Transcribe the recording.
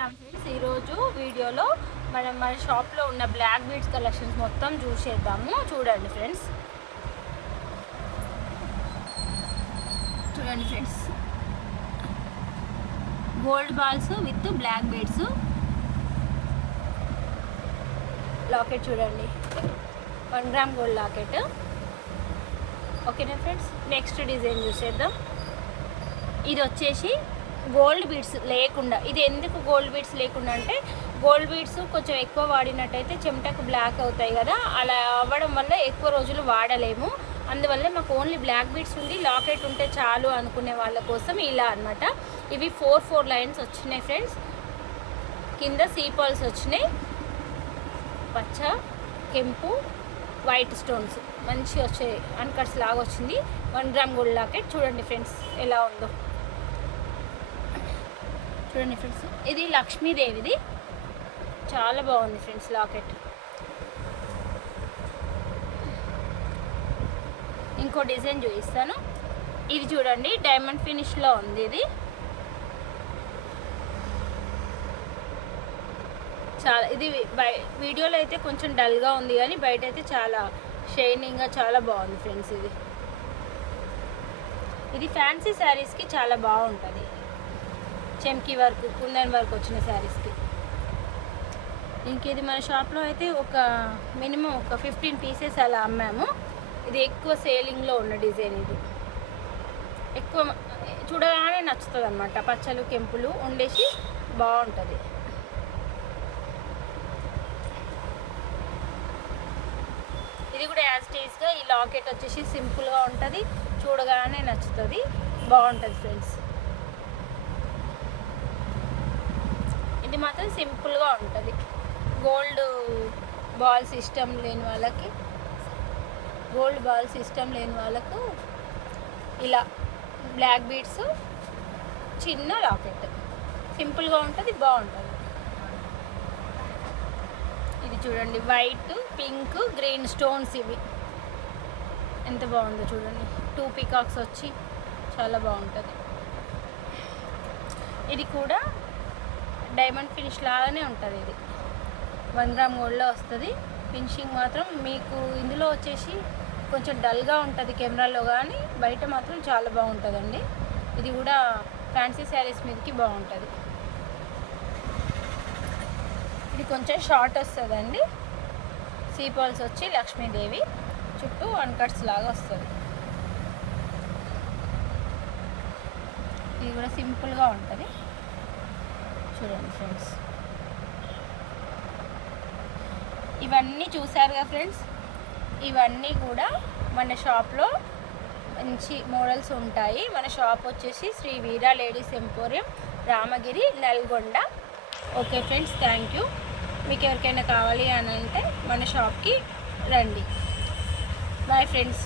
Sriram friends, ఈరోజు వీడియోలో మనం మన షాప్లో ఉన్న బ్లాక్ బీడ్స్ కలెక్షన్స్ మొత్తం చూసేద్దాము. చూడండి friends, gold balls with black beads locket చూడండి, 1 గ్రామ్ గోల్డ్ లాకెట్. ఓకేనా ఫ్రెండ్స్, నెక్స్ట్ డిజైన్ చూసేద్దాం. ఇది వచ్చేసి గోల్డ్ బీడ్స్ లేకుండా. ఇది ఎందుకు గోల్డ్ బీడ్స్ లేకుండా అంటే, గోల్డ్ బీడ్స్ కొంచెం ఎక్కువ వాడినట్టయితే చెమటకు బ్లాక్ అవుతాయి కదా, అలా అవ్వడం వల్ల ఎక్కువ రోజులు వాడలేము. అందువల్ల మాకు ఓన్లీ బ్లాక్ బీడ్స్ ఉండి లాకెట్ ఉంటే చాలు అనుకునే వాళ్ళ కోసం ఇలా అనమాట. ఇవి 4 లైన్స్ వచ్చినాయి ఫ్రెండ్స్. కింద సీపాల్స్ వచ్చినాయి, పచ్చ, కెంపు, వైట్ స్టోన్స్ మంచి వచ్చాయి. అన్కట్స్ లాగా వచ్చింది. 1 గ్రామ్ గోల్డ్ లాకెట్. చూడండి ఫ్రెండ్స్ ఎలా ఉందో. చూడండి ఫ్రెండ్స్, ఇది లక్ష్మీదేవిది. చాలా బాగుంది ఫ్రెండ్స్ లాకెట్. ఇంకో డిజైన్ చూపిస్తాను. ఇది చూడండి, డైమండ్ ఫినిష్లో ఉంది. ఇది చాలా, ఇది వీడియోలో అయితే కొంచెం డల్గా ఉంది కానీ బయట అయితే చాలా షైనింగ్గా చాలా బాగుంది ఫ్రెండ్స్. ఇది ఫ్యాన్సీ శారీస్కి చాలా బాగుంటుంది. చెమ్కీ వర్క్, కుందన్ వర్క్ వచ్చిన శారీస్కి. ఇంకేది మన షాప్లో అయితే ఒక మినిమం ఒక 15 పీసెస్ అలా అమ్మాము. ఇది ఎక్కువ సేలింగ్లో ఉన్న డిజైన్. ఇది ఎక్కువ చూడగానే నచ్చుతుంది అన్నమాట. పచ్చలు కెంపులు ఉండేసి బాగుంటుంది. ఇది కూడా యాజ్ టీజ్గా ఈ లాకెట్ వచ్చేసి సింపుల్గా ఉంటుంది, చూడగానే నచ్చుతుంది, బాగుంటుంది ఫ్రెండ్స్. ఇది మాత్రం సింపుల్గా ఉంటుంది. గోల్డ్ బాల్స్ ఇష్టం లేని వాళ్ళకి, గోల్డ్ బాల్స్ ఇష్టం లేని వాళ్ళకు ఇలా బ్లాక్ బీడ్స్, చిన్న లాకెట్, సింపుల్గా ఉంటుంది, బాగుంటుంది. ఇది చూడండి, వైట్, పింక్, గ్రీన్ స్టోన్స్. ఇవి ఎంత బాగుందో చూడండి. 2 పీకాక్స్ వచ్చి చాలా బాగుంటుంది. ఇది కూడా డైమండ్ ఫినిష్ లాగానే ఉంటుంది. ఇది 1 గ్రామ్ గోల్డ్లో వస్తుంది. ఫినిషింగ్ మాత్రం మీకు ఇందులో వచ్చేసి కొంచెం డల్గా ఉంటుంది కెమెరాలో, కానీ బయట మాత్రం చాలా బాగుంటుందండి. ఇది కూడా ఫ్యాన్సీ శారీస్ మీదకి బాగుంటుంది. ఇది కొంచెం షార్ట్ వస్తుందండి. సీపాల్స్ వచ్చి లక్ష్మీదేవి, చుట్టూ అన్కట్స్ లాగా వస్తుంది. ఇది కూడా సింపుల్గా ఉంటుంది. చూడండి ఫ్రెండ్స్, ఇవన్నీ చూసారుగా ఫ్రెండ్స్. ఇవన్నీ కూడా మన షాప్లో మంచి మోడల్స్ ఉంటాయి. మన షాప్ వచ్చేసి Sri Veera ladies emporium, Ramagiri, Nalgonda. Okay friends, thank you. మీకు ఎవరికైనా కావాలి అని అంటే మన షాప్కి రండి. Bye friends.